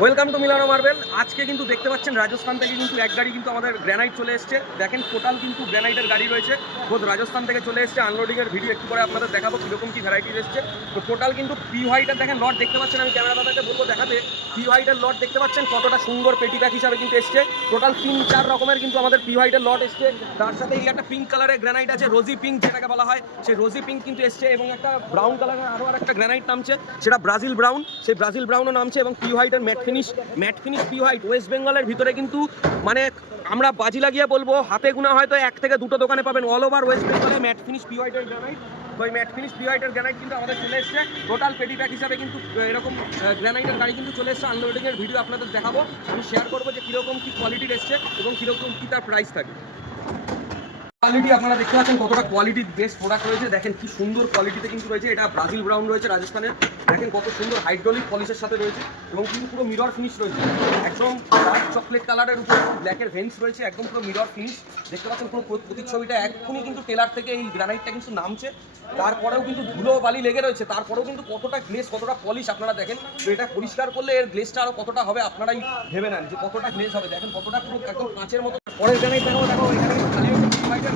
Welcome to মিলানো marble. আজকে কিন্তু দেখতে পাচ্ছেন রাজস্থান থেকে কিন্তু এক গাড়ি কিন্তু আমাদের গ্র্যানাইট চলে এসছে। দেখেন টোটাল কিন্তু গ্র্যানাইটের গাড়ি রয়েছে, বোধ রাজস্থান থেকে চলে এসছে। আনলোডিংয়ের ভিডিও একটু পরে আপনাদের দেখাবো কীরকম কী ভ্যারাইটিস এসছে। তো টোটাল কিন্তু পি হোয়াইটের দেখেন লট দেখতে পাচ্ছেন, আমি ক্যামেরা দাদাকে বলবো দেখাতে। পি হোয়াইটের লট দেখতে পাচ্ছেন কতটা সুন্দর পেটি প্যাক হিসাবে কিন্তু এসছে। টোটাল 3-4 রকমের কিন্তু আমাদের পি হোয়াইটের লট এসছে। তার সাথে এই একটা পিঙ্ক কালারের গ্র্যানাইট আছে, রোজি পিঙ্ক যেটাকে বলা হয়, সেই রোজি পিঙ্ক কিন্তু এসছে। এবং একটা ব্রাউন কালারের আরও একটা গ্র্যানাইট নামছে, সেটা ব্রাজিল ব্রাউন, সেই ব্রাজিল ব্রাউনও নামছে। এবং পি হোয়াইটের mat finish P white West বেঙ্গলের ভিতরে কিন্তু মানে আমরা বাজি লাগিয়ে বলবো হাতে গোনা হয়তো 1 থেকে 2টো দোকানে পাবেন অল ওভার ওয়েস্ট বেঙ্গলে ম্যাট ফিনিশ পি হোয়াইটের গ্রানাইট। তো এই ম্যাট ফিনিশ পি হোয়াইটের গ্রানাইট কিন্তু আমাদের চলে এসছে টোটাল পেটি প্যাক হিসাবে কিন্তু এরকম গ্রানাইটের গাড়ি কিন্তু চলে এসছে। আনলোডিংয়ের ভিডিও আপনাদের দেখাবো, আমি শেয়ার করবো যে কীরকম কী কোয়ালিটির এসছে এবং কীরকম কী তার প্রাইস থাকে। কোয়ালিটি আপনারা দেখতে পাচ্ছেন কতটা কোয়ালিটির বেস্ট প্রোডাক্ট রয়েছে। দেখেন কি সুন্দর কোয়ালিটিতে কিন্তু রয়েছে। এটা ব্রাজিল ব্রাউন রয়েছে রাজস্থানের, দেখেন কত সুন্দর হাইড্রোলিক পলিশের সাথে রয়েছে এবং কিন্তু পুরো মিরর ফিনিশ রয়েছে। একদম ডার্ক চকলেট কালারের উপরে ব্ল্যাকের ভেন্স রয়েছে, একদম পুরো মিরর ফিনিশ দেখতে পাচ্ছেন। পুরো প্রতিচ্ছবিটা এখনই কিন্তু টেলার থেকে এই গ্রানাইটটা কিন্তু নামছে, তারপরেও কিন্তু ধুলো বালি লেগে রয়েছে, তারপরেও কিন্তু কতটা গ্লেস কতটা পলিশ আপনারা দেখেন। তো এটা পরিষ্কার করলে এর গ্লেসটা আরও কতটা হবে আপনারাই ভেবে নেন যে কতটা গ্লেস হবে। দেখেন কতটা পুরো একদম কাঁচের মতো। পরের গ্রানাইট দেখো, এখানে খালি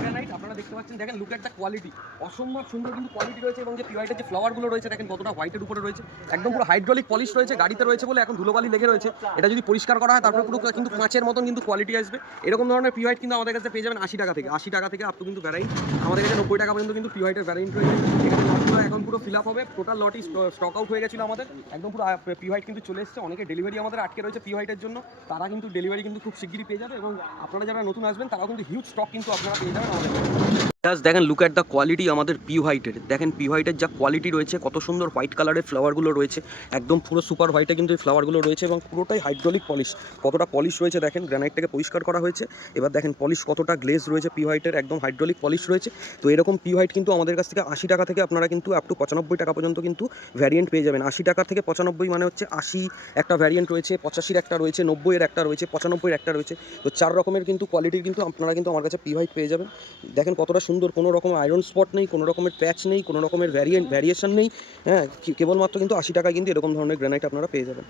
গ্রানাইট আপনারা দেখতে পাচ্ছেন। দেখেন লুক এট দ্য কোয়ালিটি, অসম্ভব সুন্দর কিন্তু কোয়ালিটি রয়েছে। এবং যে পি হোয়াইটের যে ফ্লাওয়ারগুলো রয়েছে দেখেন কতটা হোয়াইটের উপরে রয়েছে, একদম পুরো হাইড্রোলিক পলিশ রয়েছে। গাড়িতে রয়েছে বলে এখন ধুলোবালি লেগে রয়েছে, এটা যদি পরিষ্কার করা হয় তারপরে পুরো কিন্তু কাঁচের মতন কিন্তু কোয়ালিটি আসবে। এরকম ধরনের পি হোয়াইট কিন্তু আমাদের কাছে পেয়ে যাবেন 80 টাকা থেকে আপ টু কিন্তু ভ্যারাইট আমাদের কাছে 90 টাকা পর্যন্ত কিন্তু পি হোয়াইটের ভ্যারাইট রয়েছে। এখানে লটগুলো এখন পুরো ফিল আপ হবে, টোটাল লটই স্টক আউট হয়ে গেছিলো আমাদের। একদম পুরো পি হোয়াইট কিন্তু চলে এসছে। অনেকে ডেলিভারি আমাদের আটকে রয়েছে পি হোয়াইটের জন্য, তারা কিন্তু ডেলিভারি কিন্তু খুব শিগগিরই পেয়ে যাবে। এবং আপনারা যারা নতুন আসবেন তারাও কিন্তু হিউজ স্টক কিন্তু আপনারা পেয়ে যাবেন আমাদের। দেখেন লুক অ্যাট দ্য কোয়ালিটি আমাদের পি হোয়াইটের। দেখেন পি হোয়াইটের যা কোয়ালিটি রয়েছে, কত সুন্দর হোয়াইট কালারের ফ্লাওয়ারগুলো রয়েছে, একদম পুরো সুপার হোয়াইটে কিন্তু এই ফ্লাওয়ারগুলো রয়েছে এবং পুরোটাই হাইড্রোলিক পলিশ। কতটা পলিশ রয়েছে দেখেন, গ্রানাইটটাকে পরিষ্কার করা হয়েছে। এবার দেখেন পলিশ কতটা গ্লেজ রয়েছে পি হোয়াইটের, একদম হাইড্রোলিক পলিশ রয়েছে। তো এরকম পি হোয়াইট কিন্তু আমাদের কাছ থেকে 80 টাকা থেকে আপনারা কিন্তু আপ টু 95 টাকা পর্যন্ত কিন্তু ভ্যারিয়েন্ট পেয়ে যাবেন। 80 টাকা থেকে 95 মানে হচ্ছে 80 একটা ভ্যারিয়েন্ট রয়েছে, 85-এর একটা রয়েছে, 90-এর একটা রয়েছে, 95-এর একটা রয়েছে। তো 4 রকমের কিন্তু কোয়ালিটির কিন্তু আপনারা কিন্তু আমার কাছে পি হোয়াইট পেয়ে যাবেন। দেখেন কতটা সুন্দর, কোনো রকম আয়রন স্পট নেই, কোনো রকমের প্যাচ নেই, কোনো রকমের ভ্যারিয়েশন নেই। হ্যাঁ, কেবলমাত্র কিন্তু 80 টাকায় কিন্তু এরকম ধরনের গ্রানাইট আপনারা পেয়ে যাবেন।